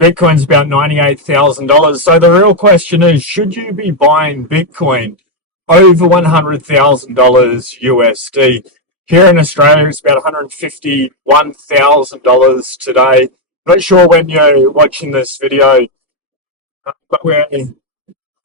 Bitcoin's about $98,000. So the real question is, should you be buying Bitcoin over $100,000 USD? Here in Australia, it's about $151,000 today. Not sure when you're watching this video, but we're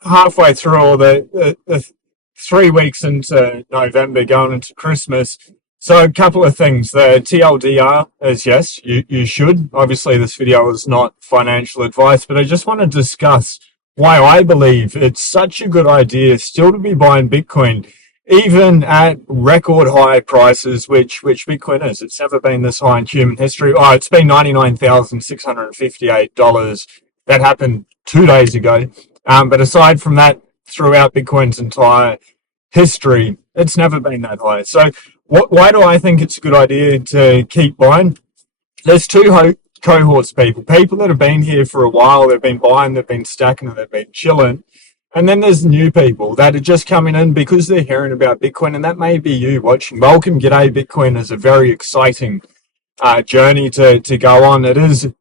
halfway through all the 3 weeks into November, going into Christmas. So a couple of things. The TLDR is yes, you should. Obviously, this video is not financial advice, but I just want to discuss why I believe it's such a good idea still to be buying Bitcoin, even at record high prices, which Bitcoin is. It's never been this high in human history. Oh, it's been $99,658. That happened 2 days ago. But aside from that, throughout Bitcoin's entire history, it's never been that high. So why do I think it's a good idea to keep buying? There's two cohorts of people that have been here for a while, they've been buying, they've been stacking, and they've been chilling. And then there's new people that are just coming in because they're hearing about Bitcoin, and that may be you watching. Welcome, g'day. Bitcoin is a very exciting journey to go on. It is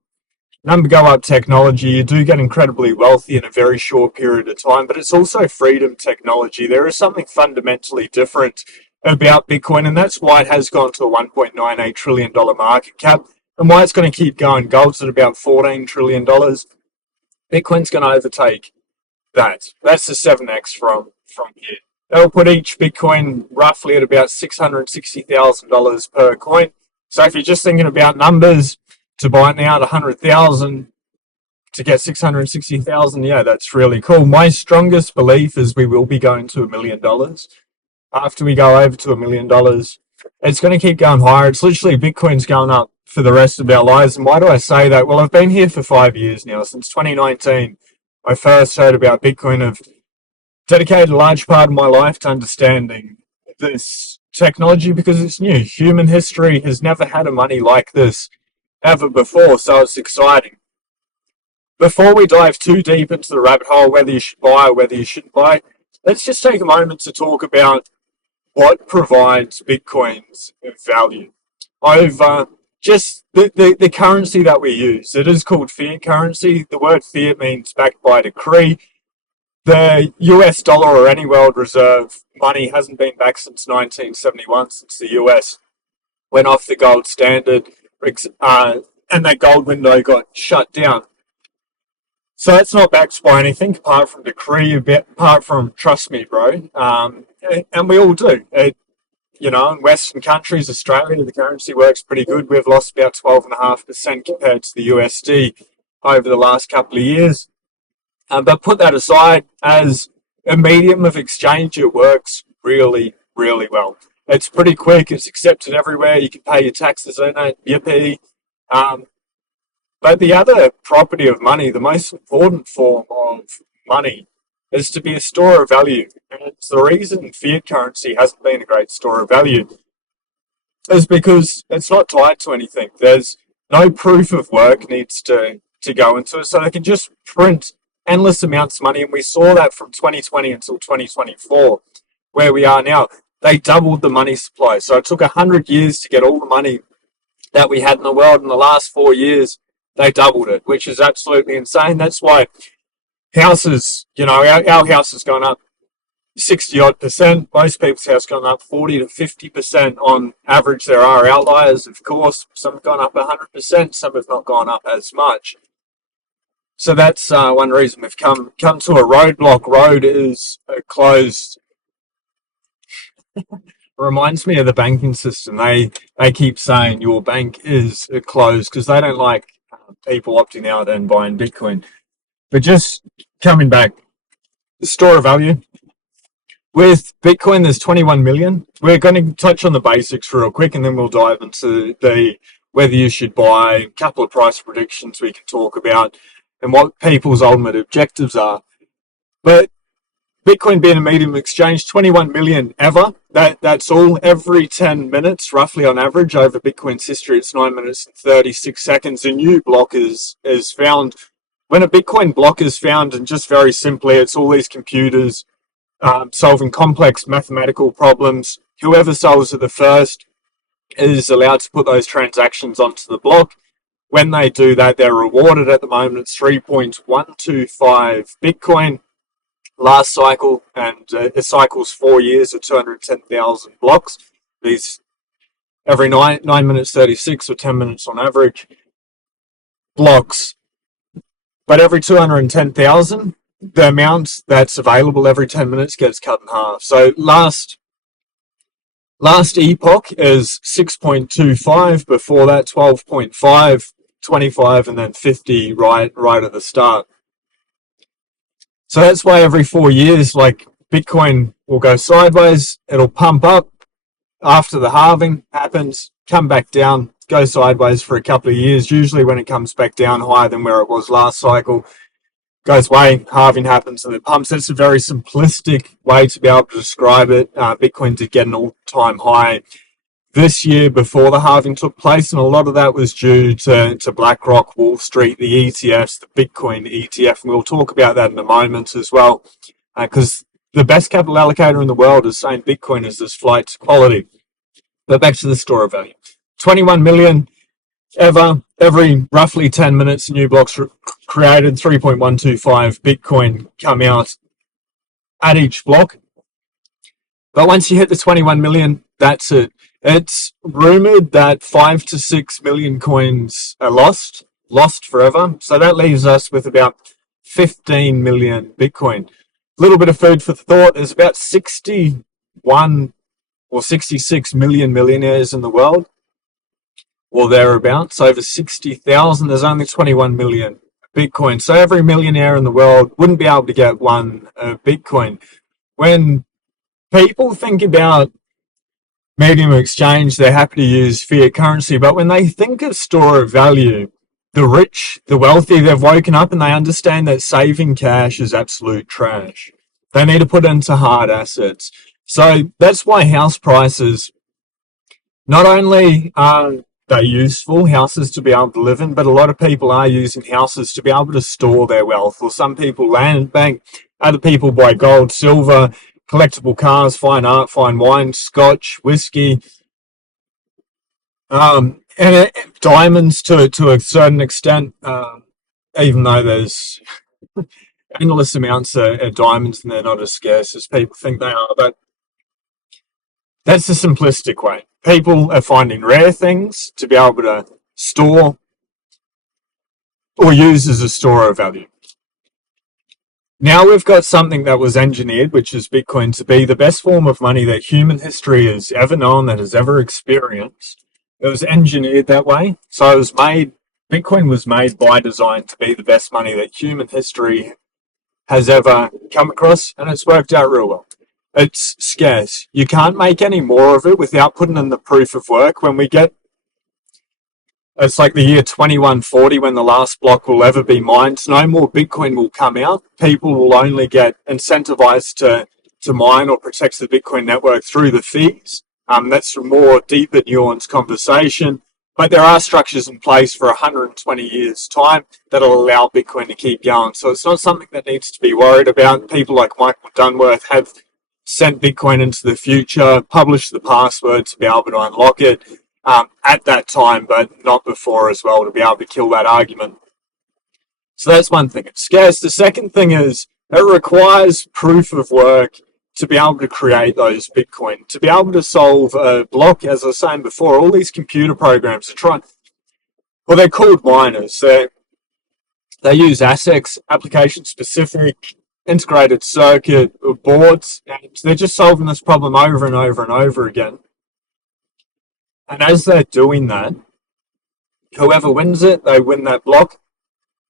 number go up technology. You do get incredibly wealthy in a very short period of time, but it's also freedom technology. There is something fundamentally different about Bitcoin, and that's why it has gone to a $1.98 trillion market cap, and why it's going to keep going. Gold's at about $14 trillion. Bitcoin's going to overtake that. That's the 7x from here. That'll put each Bitcoin roughly at about $660,000 per coin. So if you're just thinking about numbers, to buy it now at 100,000 to get 660,000, yeah, that's really cool. My strongest belief is we will be going to $1 million. After we go over to $1 million, it's going to keep going higher. It's literally Bitcoin's going up for the rest of our lives. And why do I say that? Well, I've been here for 5 years now. Since 2019, I first heard about Bitcoin. I've dedicated a large part of my life to understanding this technology because it's new. Human history has never had a money like this ever before, so it's exciting. Before we dive too deep into the rabbit hole, whether you should buy or whether you shouldn't buy, let's just take a moment to talk about what provides Bitcoin's value over just the currency that we use. It is called fiat currency. The word fiat means backed by decree. The US dollar or any world reserve money hasn't been back since 1971, since the US went off the gold standard, and that gold window got shut down. So it's not backed by anything apart from decree, apart from trust me, bro. And we all do. In Western countries, Australia, the currency works pretty good. We've lost about 12.5% compared to the USD over the last couple of years. But put that aside, as a medium of exchange, it works really, really well. It's pretty quick. It's accepted everywhere. You can pay your taxes in it. Yippee. But the other property of money, the most important form of money, is to be a store of value. And it's the reason fiat currency hasn't been a great store of value is because it's not tied to anything. There's no proof of work needs to go into it. So they can just print endless amounts of money. And we saw that from 2020 until 2024, where we are now. They doubled the money supply. So it took 100 years to get all the money that we had in the world. In the last 4 years, they doubled it, which is absolutely insane. That's why houses, our house has gone up 60 odd percent. Most people's house gone up 40 to 50% on average. There are outliers, of course. Some have gone up 100%. Some have not gone up as much. So that's one reason we've come to a roadblock. Road is closed. Reminds me of the banking system. They keep saying your bank is closed because they don't like people opting out and buying Bitcoin. But just coming back, the store of value. With Bitcoin, there's 21 million. We're going to touch on the basics real quick, and then we'll dive into the whether you should buy, a couple of price predictions we can talk about, and what people's ultimate objectives are. But Bitcoin being a medium exchange, 21 million ever. That's all. Every 10 minutes, roughly on average, over Bitcoin's history, it's 9 minutes and 36 seconds. A new block is found. When a Bitcoin block is found, and just very simply, it's all these computers solving complex mathematical problems. Whoever solves it the first is allowed to put those transactions onto the block. When they do that, they're rewarded. At the moment, it's 3.125 Bitcoin last cycle, and it cycles 4 years at 210,000 blocks. These every 9 minutes 36 or 10 minutes on average blocks, but every 210,000, the amount that's available every 10 minutes gets cut in half. So last epoch is 6.25, before that 12.5, 25, and then 50 right at the start. So that's why every 4 years, like, Bitcoin will go sideways, it'll pump up after the halving happens, come back down, go sideways for a couple of years. Usually when it comes back down higher than where it was last cycle, goes away, halving happens, and it pumps. That's a very simplistic way to be able to describe it. Bitcoin did get an all-time high this year before the halving took place, and a lot of that was due to BlackRock, Wall Street, the ETFs, the Bitcoin ETF, and we'll talk about that in a moment as well, because the best capital allocator in the world is saying Bitcoin is this flight to quality. But back to the store of value. 21 million every roughly 10 minutes, new blocks created, 3.125 Bitcoin come out at each block. But once you hit the 21 million, that's it. It's rumored that 5 to 6 million coins are lost forever. So that leaves us with about 15 million Bitcoin. A little bit of food for thought. There's about 61 or 66 million millionaires in the world, or thereabouts, over 60,000. There's only 21 million Bitcoin. So every millionaire in the world wouldn't be able to get one Bitcoin. When people think about medium of exchange, they're happy to use fiat currency. But when they think of store of value, the rich, the wealthy, they've woken up and they understand that saving cash is absolute trash. They need to put it into hard assets. So that's why house prices, not only are they useful, houses to be able to live in, but a lot of people are using houses to be able to store their wealth. Or some people land bank, other people buy gold, silver, collectible cars, fine art, fine wine, scotch, whiskey, and diamonds to a certain extent, even though there's endless amounts of diamonds and they're not as scarce as people think they are. But that's the simplistic way. People are finding rare things to be able to store or use as a store of value. Now we've got something that was engineered, which is Bitcoin, to be the best form of money that human history has ever known, that has ever experienced. It was engineered that way. So it was made, Bitcoin was made by design to be the best money that human history has ever come across, and it's worked out real well. It's scarce. You can't make any more of it without putting in the proof of work. When we get, it's like the year 2140 when the last block will ever be mined. No more Bitcoin will come out. People will only get incentivized to mine or protect the Bitcoin network through the fees. That's a more deeper, nuanced conversation. But there are structures in place for 120 years' time that'll allow Bitcoin to keep going. So it's not something that needs to be worried about. People like Michael Dunworth have sent Bitcoin into the future, published the password to be able to unlock it at that time, but not before as well, to be able to kill that argument. So that's one thing. It's scarce. The second thing is it requires proof of work to be able to create those Bitcoin, to be able to solve a block. As I was saying before, all these computer programs are trying, well, they're called miners. They use ASICs, application-specific integrated circuit boards, and they're just solving this problem over and over and over again. And as they're doing that, whoever wins it, they win that block.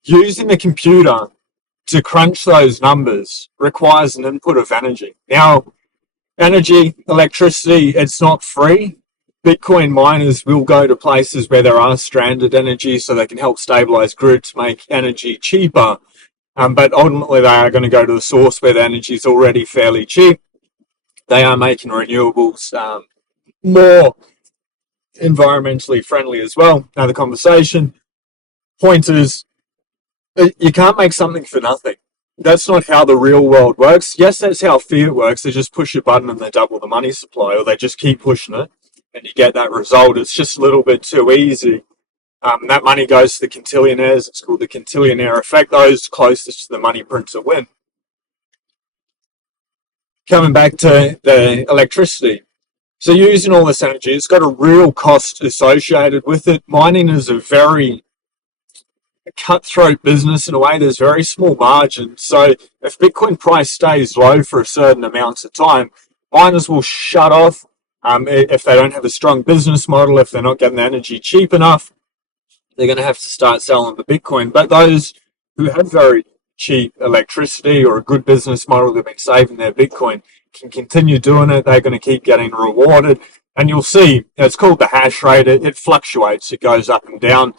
Using the computer to crunch those numbers requires an input of energy. Now, energy, electricity, it's not free. Bitcoin miners will go to places where there are stranded energy so they can help stabilize grids, make energy cheaper. But ultimately, they are going to go to the source where the energy is already fairly cheap. They are making renewables more environmentally friendly as well. Another conversation. Point is, you can't make something for nothing. That's not how the real world works. Yes, that's how fiat works. They just push a button and they double the money supply, or they just keep pushing it and you get that result. It's just a little bit too easy. That money goes to the quintillionaires. It's called the quintillionaire effect. Those closest to the money printer win. Coming back to the electricity. So using all this energy, it's got a real cost associated with it. Mining is a very cutthroat business in a way. There's very small margins. So if Bitcoin price stays low for a certain amount of time, miners will shut off if they don't have a strong business model, if they're not getting the energy cheap enough. They're going to have to start selling the Bitcoin. But those who have very cheap electricity or a good business model, they've been saving their Bitcoin, can continue doing it. They're going to keep getting rewarded. And you'll see, it's called the hash rate. It fluctuates. It goes up and down.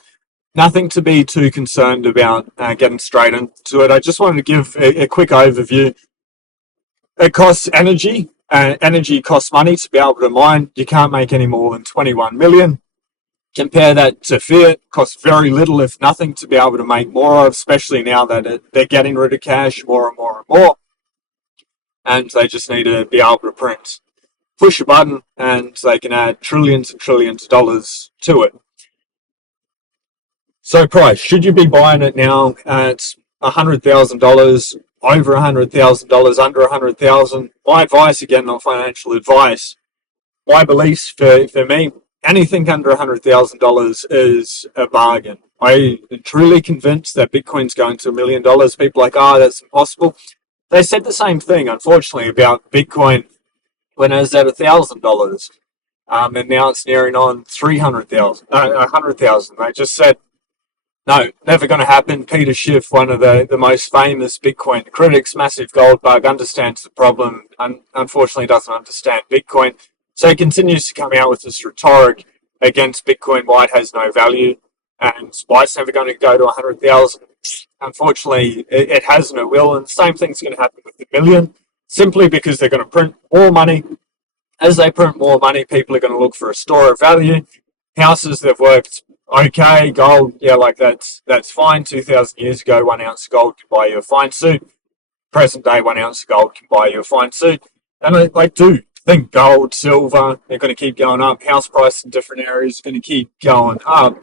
Nothing to be too concerned about getting straight into it. I just wanted to give a quick overview. It costs energy. Energy costs money to be able to mine. You can't make any more than 21 million. Compare that to fiat, costs very little, if nothing, to be able to make more of, especially now that they're getting rid of cash more and more and more. And they just need to be able to print. Push a button and they can add trillions and trillions of dollars to it. So price, should you be buying it now at $100,000, over $100,000, under $100,000? My advice, again, not financial advice, my beliefs for me, anything under $100,000 is a bargain. I am truly convinced that Bitcoin's going to $1 million. People are like, that's impossible. They said the same thing, unfortunately, about Bitcoin when it was at $1,000. And now it's nearing on 100,000. They just said, no, never going to happen. Peter Schiff, one of the most famous Bitcoin critics, massive gold bug, understands the problem, and unfortunately doesn't understand Bitcoin. So he continues to come out with this rhetoric against Bitcoin, why it has no value, and why it's never going to go to 100,000. Unfortunately, it has and it will, and the same thing's going to happen with the million, simply because they're going to print more money. As they print more money, people are going to look for a store of value. Houses that have worked okay, gold, yeah, like that's fine. 2,000 years ago, 1 ounce of gold could buy you a fine suit. Present day, 1 ounce of gold can buy you a fine suit. And I do think gold, silver, they're going to keep going up. House price in different areas is going to keep going up.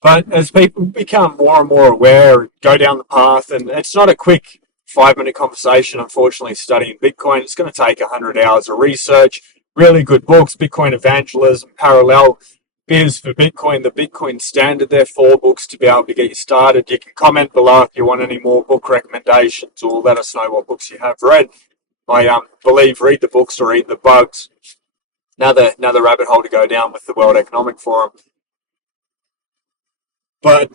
But as people become more and more aware, go down the path, and it's not a quick 5-minute conversation, unfortunately, studying Bitcoin. It's going to take 100 hours of research, really good books, Bitcoin Evangelism, Parallel, Biz for Bitcoin, the Bitcoin Standard. They're 4 books to be able to get you started. You can comment below if you want any more book recommendations, or let us know what books you have read. I believe read the books or eat the bugs. Another rabbit hole to go down with the World Economic Forum. But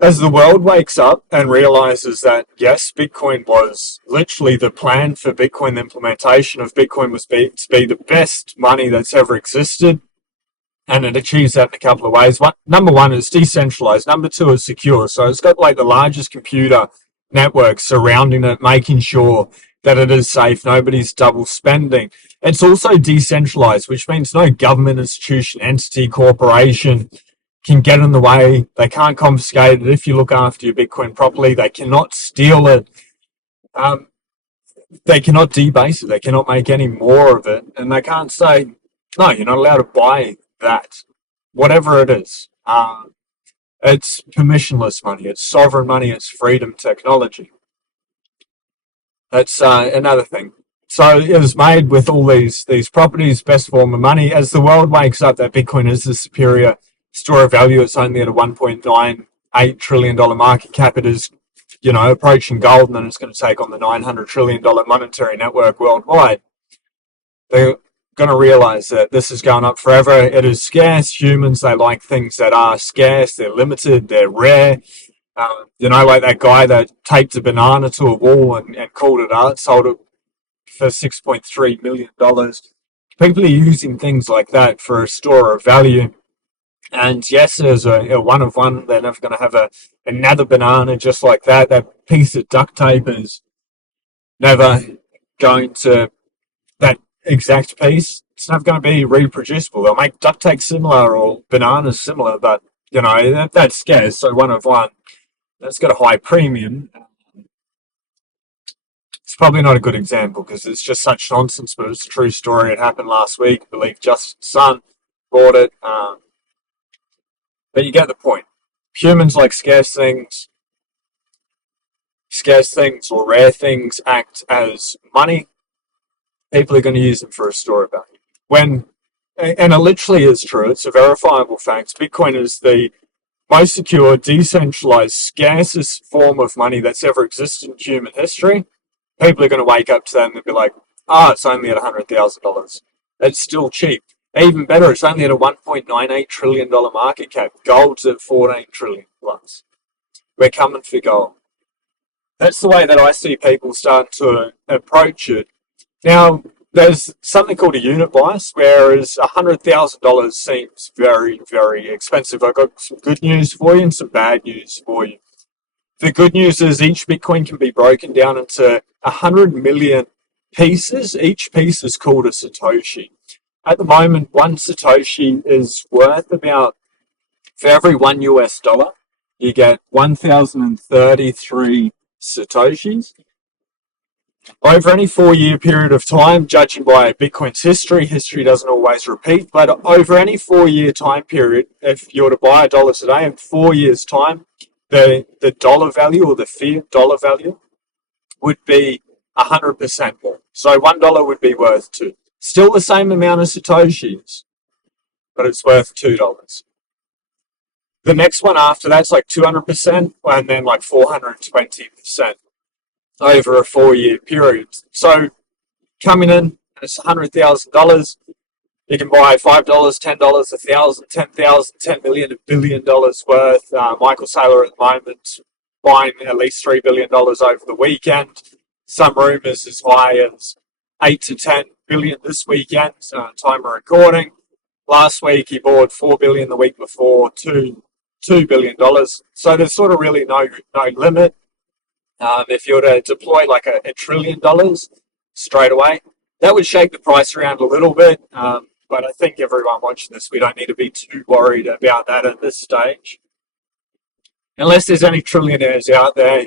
as the world wakes up and realizes that, yes, Bitcoin was literally the plan for Bitcoin, the implementation of Bitcoin was to be the best money that's ever existed, and it achieves that in a couple of ways. Number one is decentralized. Number two is secure. So it's got like the largest computer network surrounding it, making sure that it is safe, nobody's double spending. It's also decentralized, which means no government, institution, entity, corporation can get in the way. They can't confiscate it if you look after your Bitcoin properly. They cannot steal it. They cannot debase it. They cannot make any more of it. And they can't say, no, you're not allowed to buy that, whatever it is. It's permissionless money. It's sovereign money. It's freedom technology. That's another thing. So it was made with all these properties, best form of money. As the world wakes up that Bitcoin is the superior store of value, it's only at a $1.98 trillion market cap. It is, approaching gold, and then it's going to take on the $900 trillion monetary network worldwide. They're going to realize that this is going up forever. It is scarce. Humans, they like things that are scarce. They're limited. They're rare. Like that guy that taped a banana to a wall and called it art, sold it for $6.3 million. People are using things like that for a store of value. And yes, there's a one of one. They're never going to have another banana just like that. That piece of duct tape is never going to, that exact piece, it's never going to be reproducible. They'll make duct tape similar or bananas similar, but, that's scarce. So one of one, that's got a high premium. It's probably not a good example because it's just such nonsense, but it's a true story. It happened last week. I believe Justin's son bought it. But you get the point. Humans like scarce things or rare things act as money. People are going to use them for a store of value. And it literally is true, it's a verifiable fact. Bitcoin is the most secure, decentralized, scarcest form of money that's ever existed in human history. People are going to wake up to that and they'll be like, it's only at $100,000. It's still cheap. Even better, it's only at a $1.98 trillion market cap. Gold's at $14 trillion plus. We're coming for gold. That's the way that I see people start to approach it. Now, there's something called a unit bias, whereas $100,000 seems very, very expensive. I've got some good news for you and some bad news for you. The good news is each Bitcoin can be broken down into 100 million pieces. Each piece is called a Satoshi. At the moment, one Satoshi is worth about, for every $1, you get 1,033 Satoshis. Over any 4-year period of time, judging by Bitcoin's history doesn't always repeat, but over any 4-year time period, if you were to buy $1 today, in 4 years' time, the dollar value or the fiat dollar value would be 100% more. So $1 would be worth 2. Still the same amount of Satoshis, but it's worth $2. The next one after that's like 200%, and then like 420% over a 4-year period. So coming in, it's $100,000. You can buy $5, $10, $1,000, $10,000, $10 million, $1 billion worth. Michael Saylor at the moment buying at least $3 billion over the weekend. Some rumors as high as 8 to 10 billion this weekend, time of recording. Last week he bought $4 billion, the week before $2 billion. So there's sort of really no limit. If you were to deploy like a $1 trillion straight away, that would shake the price around a little bit. But I think everyone watching this, we don't need to be too worried about that at this stage. Unless there's any trillionaires out there,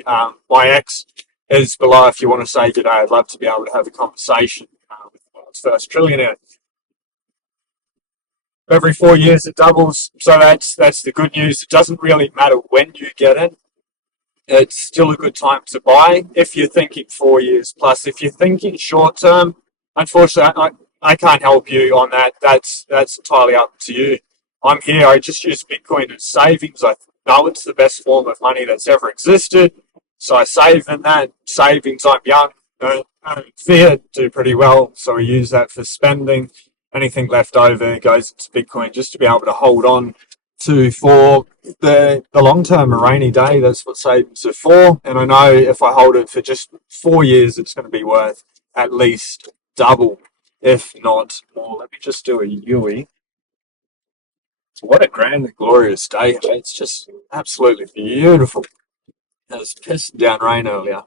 my ex is below if you want to say good day. I'd love to be able to have a conversation with the world's first trillionaire. Every 4 years it doubles, so that's the good news. It doesn't really matter when you get in. It's still a good time to buy if you're thinking 4 years plus. If you're thinking short term, unfortunately, I can't help you on that. That's entirely up to you. I'm here. I just use Bitcoin as savings. I know it's the best form of money that's ever existed, so I save in that. Savings, I'm young. Fiat do pretty well, so we use that for spending. Anything left over goes into Bitcoin just to be able to hold on to for the long term, a rainy day. That's what savings are for. And I know if I hold it for just 4 years, it's going to be worth at least double, if not more. Let me just do a Yui. What a grand and glorious day. It's just absolutely beautiful. It was pissing down rain earlier.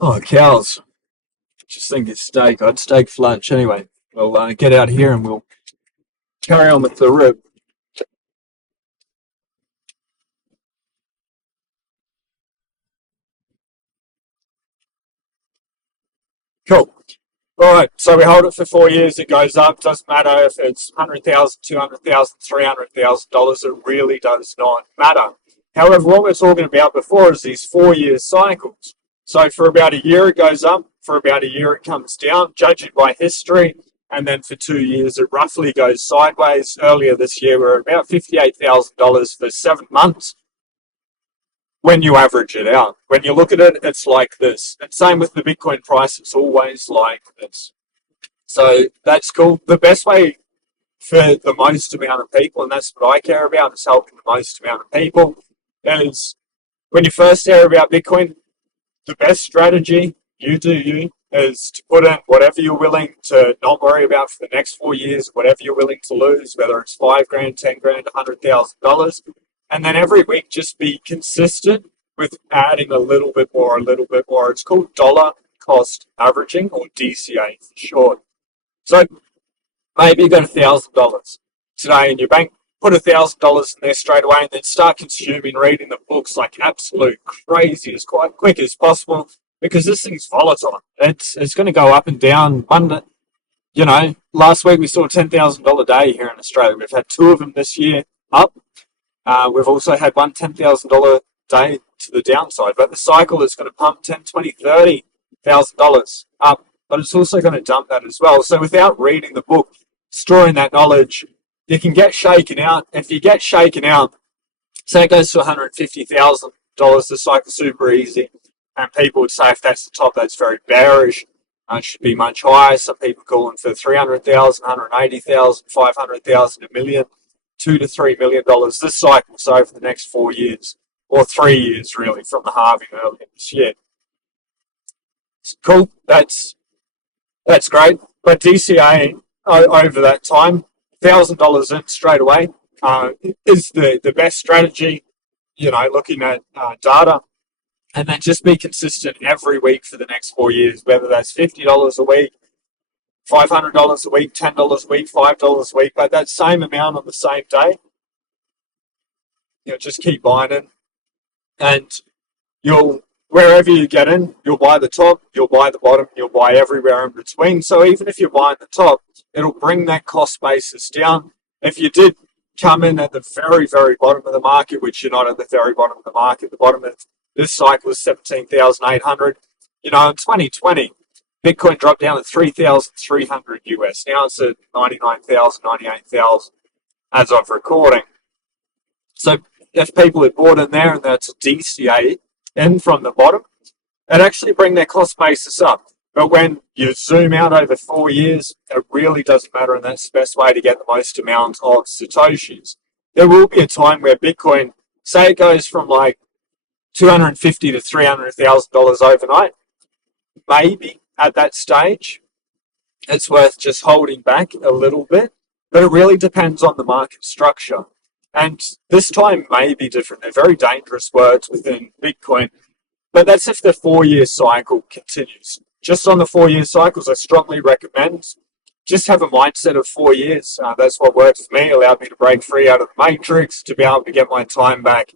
Oh, cows. Just think it's steak. I had steak for lunch anyway. We'll get out here and we'll carry on with the rib. Cool. All right, so we hold it for 4 years. It goes up. Doesn't matter if it's $100,000, $200,000, $300,000. It really does not matter. However, what we're talking about before is these 4-year cycles. So for about a year, it goes up. For about a year, it comes down, judging by history. And then for 2 years, it roughly goes sideways. Earlier this year, we were about $58,000 for 7 months. When you average it out, when you look at it, it's like this. And same with the Bitcoin price, it's always like this. So that's cool. The best way for the most amount of people, and that's what I care about, is helping the most amount of people, is when you first hear about Bitcoin, the best strategy, you do you, is to put in whatever you're willing to not worry about for the next 4 years, whatever you're willing to lose, whether it's $5,000, $10,000, $100,000. And then every week, just be consistent with adding a little bit more, a little bit more. It's called dollar cost averaging, or DCA for short. So maybe you got $1,000 today in your bank. Put $1,000 in there straight away, and then start consuming, reading the books like absolute crazy, as quite quick as possible, because this thing's volatile. It's going to go up and down. Last week we saw a $10,000 day here in Australia. We've had 2 of them this year. up. We've also had one $10,000 day to the downside, but the cycle is going to pump 10, 20, $30,000 up, but it's also going to dump that as well. So without reading the book, storing that knowledge, you can get shaken out. If you get shaken out, say it goes to $150,000, the cycle's super easy. And people would say if that's the top, that's very bearish. It should be much higher. Some people calling for 300,000, 180,000, 500,000, a million, $2 to $3 million this cycle. So over the next 4 years, or 3 years really, from the halving earlier this year. It's cool. That's great. But DCA over that time, $1,000 in straight away is the best strategy. Looking at data. And then just be consistent every week for the next 4 years, whether that's $50 a week, $500 a week, $10 a week, $5 a week, but that same amount on the same day. Just keep buying it. And wherever you get in, you'll buy the top, you'll buy the bottom, you'll buy everywhere in between. So even if you're buying the top, it'll bring that cost basis down. If you did come in at the very, very bottom of the market, which you're not at the very bottom of the market, the bottom of this cycle is 17,800. In 2020, Bitcoin dropped down to 3,300 US. Now it's at 99,000, 98,000 as of recording. So if people had bought in there and that's a DCA in from the bottom, it actually bring their cost basis up. But when you zoom out over 4 years, it really doesn't matter, and that's the best way to get the most amount of Satoshis. There will be a time where Bitcoin, say it goes from like $250,000 to $300,000 overnight. Maybe at that stage, it's worth just holding back a little bit, but it really depends on the market structure. And this time may be different. They're very dangerous words within Bitcoin, but that's if the 4-year cycle continues. Just on the 4-year cycles, I strongly recommend just have a mindset of 4 years. That's what worked for me, allowed me to break free out of the matrix, to be able to get my time back.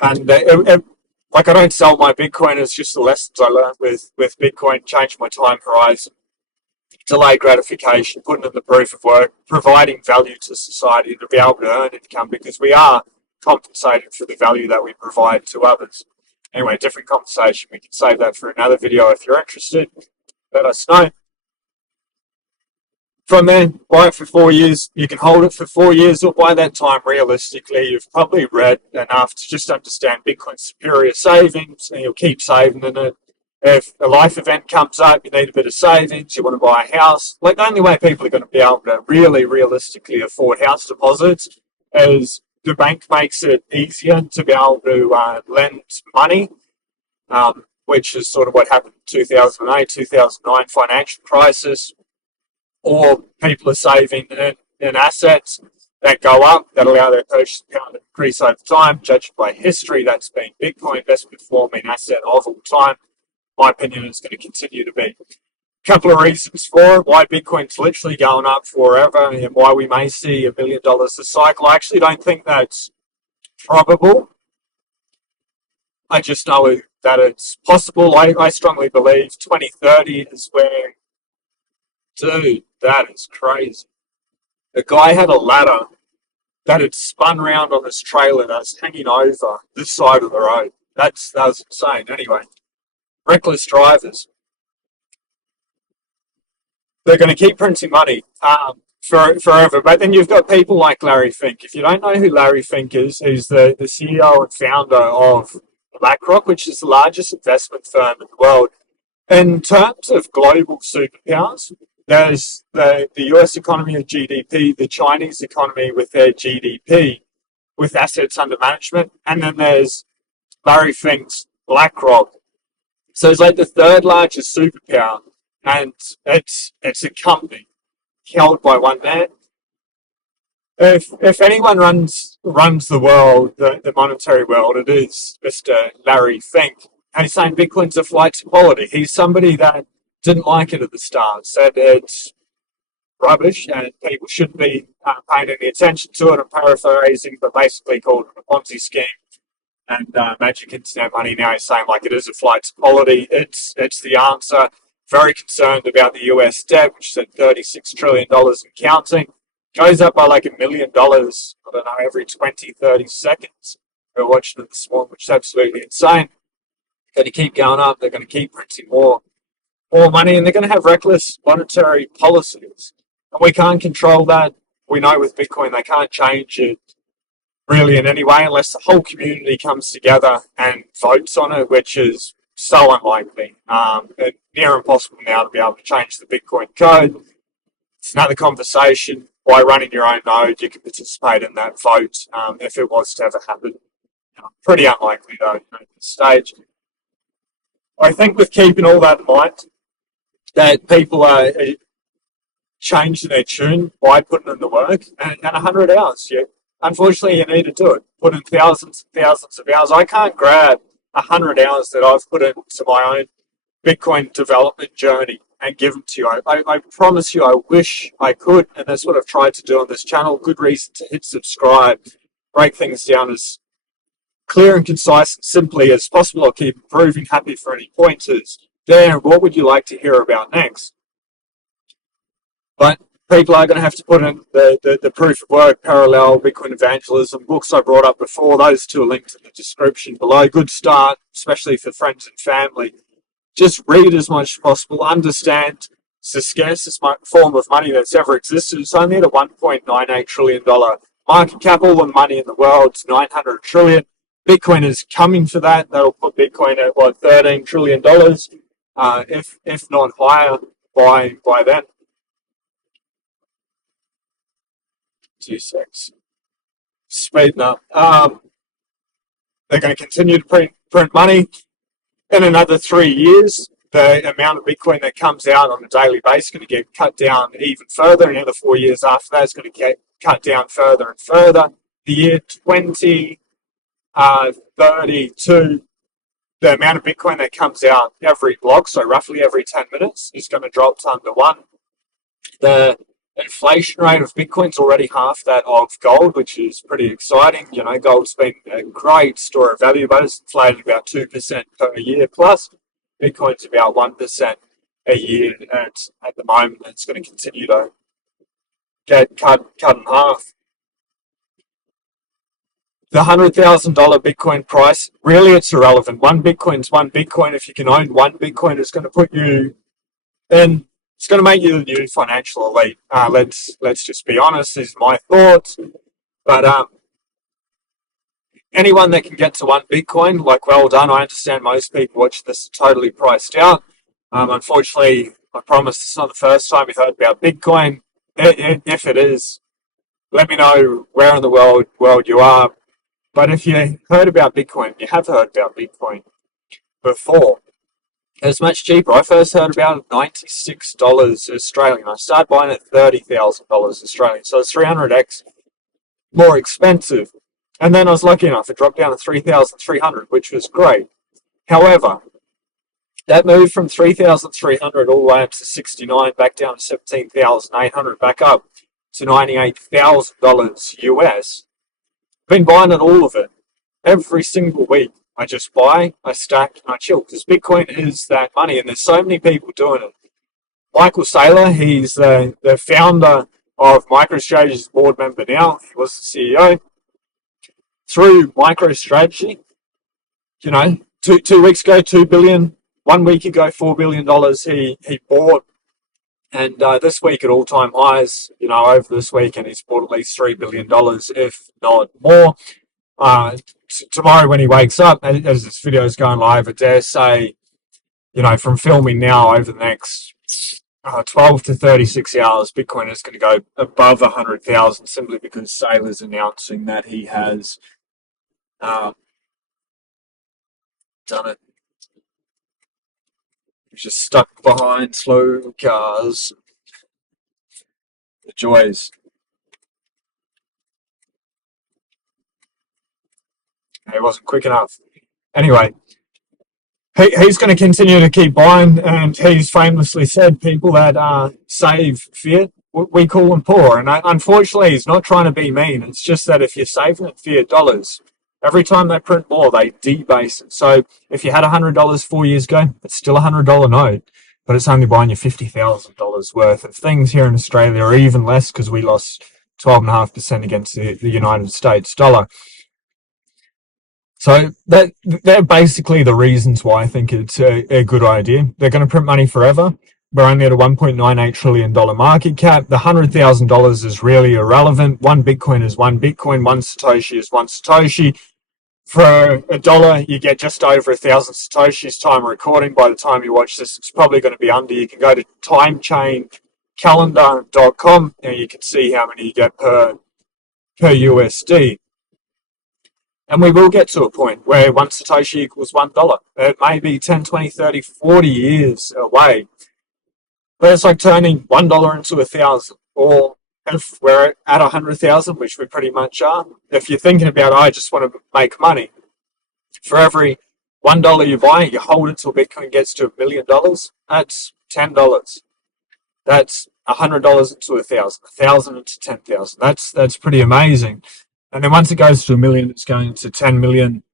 And I don't sell my Bitcoin, it's just the lessons I learned with Bitcoin, changed my time horizon, delayed gratification, putting in the proof of work, providing value to society to be able to earn income, because we are compensated for the value that we provide to others. Anyway, different conversation. We can save that for another video if you're interested. Let us know. From there, buy it for 4 years. You can hold it for 4 years, or by that time, realistically, you've probably read enough to just understand Bitcoin's superior savings, and you'll keep saving in it. If a life event comes up, you need a bit of savings, you want to buy a house. Like, the only way people are going to be able to really realistically afford house deposits is the bank makes it easier to be able to lend money, which is sort of what happened in 2008, 2009 financial crisis. Or people are saving in assets that go up, that allow their purchase power to increase over time. Judged by history, that's been Bitcoin, best performing asset of all time. My opinion is going to continue to be. A couple of reasons for it, why Bitcoin's literally going up forever, and why we may see $1 million a cycle. I actually don't think that's probable. I just know that it's possible. I strongly believe 2030 is where, dude, that is crazy. The guy had a ladder that had spun round on this trailer that was hanging over this side of the road. That was insane. Anyway, reckless drivers. They're going to keep printing money forever. But then you've got people like Larry Fink. If you don't know who Larry Fink is, he's the CEO and founder of BlackRock, which is the largest investment firm in the world. In terms of global superpowers, there's the US economy of GDP, the Chinese economy with their GDP, with assets under management, and then there's Larry Fink's BlackRock. So it's like the third largest superpower, and it's a company held by one man. If anyone runs the world, the monetary world, it is Mr. Larry Fink. And he's saying Bitcoin's a flight to quality. He's somebody that didn't like it at the start, said it's rubbish and people shouldn't be paying any attention to it. I'm paraphrasing, but basically called it a Ponzi scheme and magic internet money. Now he's saying like it is a flight to quality. It's the answer. Very concerned about the US debt, which is at $36 trillion and counting. Goes up by like $1 million, I don't know, every 20, 30 seconds. We're watching it this morning, which is absolutely insane. Going to keep going up. They're going to keep printing more money, and they're going to have reckless monetary policies. And we can't control that. We know with Bitcoin they can't change it really in any way unless the whole community comes together and votes on it, which is so unlikely. And near impossible now to be able to change the Bitcoin code. It's another conversation. By running your own node, you can participate in that vote if it was to ever happen. Pretty unlikely though at this stage. I think with keeping all that in mind, that people are changing their tune by putting in the work, and 100 hours. Unfortunately, you need to do it. Put in thousands and thousands of hours. I can't grab 100 hours that I've put into my own Bitcoin development journey and give them to you. I promise you, I wish I could, and that's what I've tried to do on this channel. Good reason to hit subscribe, break things down as clear and concise and simply as possible. I'll keep improving. Happy for any pointers there. What would you like to hear about next? But people are going to have to put in the proof of work, parallel, Bitcoin evangelism, books I brought up before. Those two are linked in the description below. Good start, especially for friends and family. Just read as much as possible. Understand it's the scarcest form of money that's ever existed. It's only at a $1.98 trillion market cap. All the money in the world, it's $900 trillion. Bitcoin is coming for that. That'll put Bitcoin at what, $13 trillion, if not higher by then. 2 secs. Speeding up. They're going to continue to print money. In another 3 years, the amount of Bitcoin that comes out on a daily basis is going to get cut down even further. Another 4 years after that, it's going to get cut down further and further. The year 2032, the amount of Bitcoin that comes out every block, so roughly every 10 minutes, is going to drop to under 1. The inflation rate of Bitcoin's already half that of gold, which is pretty exciting. Gold's been a great store of value, but it's inflated about 2% per year plus. Bitcoin's about 1% a year at the moment. It's going to continue to get cut in half. The $100,000 Bitcoin price, really it's irrelevant. One Bitcoin's one Bitcoin. If you can own one Bitcoin, it's going to put you in. It's going to make you the new financial elite. Let's just be honest. These are my thoughts. But anyone that can get to one Bitcoin, like, well done. I understand most people watching this are totally priced out. Unfortunately, I promise it's not the first time you've heard about Bitcoin. If it is, let me know where in the world you are. But if you heard about Bitcoin, you have heard about Bitcoin before. It's much cheaper. I first heard about it $96 Australian. I started buying it $30,000 Australian. So it's 300x more expensive. And then I was lucky enough, it dropped down to 3,300, which was great. However, that moved from 3,300 all the way up to 69, back down to 17,800, back up to $98,000 US. I've been buying it, all of it, every single week. I just buy, I stack, and I chill, because Bitcoin is that money, and there's so many people doing it. Michael Saylor, he's the founder of MicroStrategy's board member now. He was the CEO. Through MicroStrategy, 2 weeks ago, $2 billion. 1 week ago, $4 billion he bought. And this week at all-time highs, over this week, and he's bought at least $3 billion, if not more. Tomorrow when he wakes up, as this video is going live, I dare say, from filming now over the next 12 to 36 hours, Bitcoin is going to go above 100,000 simply because Saylor's announcing that he has done it. He's just stuck behind slow cars. The joys. It wasn't quick enough. Anyway, he's going to continue to keep buying, and he's famously said people that save fiat, we call them poor. And unfortunately, he's not trying to be mean. It's just that if you're saving in fiat dollars, every time they print more, they debase it. So if you had $100 4 years ago, it's still a $100 note, but it's only buying you $50,000 worth of things here in Australia, or even less, because we lost 12.5% against the United States dollar. So they're basically the reasons why I think it's a good idea. They're going to print money forever. We're only at a $1.98 trillion market cap. The $100,000 is really irrelevant. One Bitcoin is one Bitcoin. One Satoshi is one Satoshi. For a dollar, you get just over 1,000 Satoshis. Time recording. By the time you watch this, it's probably going to be under. You can go to timechaincalendar.com and you can see how many you get per USD. And we will get to a point where one Satoshi equals $1. It may be 10, 20, 30, 40 years away. But it's like turning $1 into 1,000. Or if we're at 100,000, which we pretty much are, if you're thinking about, I just want to make money, for every $1 you buy, you hold it till Bitcoin gets to $1 million, that's $10. That's $100 into 1,000, 1,000 into 10,000. That's pretty amazing. And then once it goes to 1 million, it's going to 10 million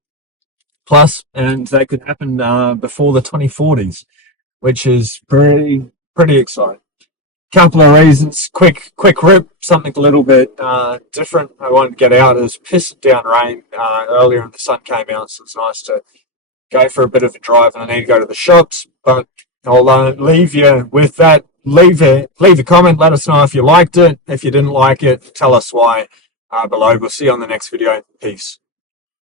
plus, and that could happen before the 2040s, which is pretty exciting. Couple of reasons. Quick rip, something a little bit different. I wanted to get out. It was pissing down rain earlier, and the sun came out, so it's nice to go for a bit of a drive. And I need to go to the shops, but I'll leave you with that. Leave a comment. Let us know if you liked it. If you didn't like it, tell us why below. We'll see you on the next video. Peace.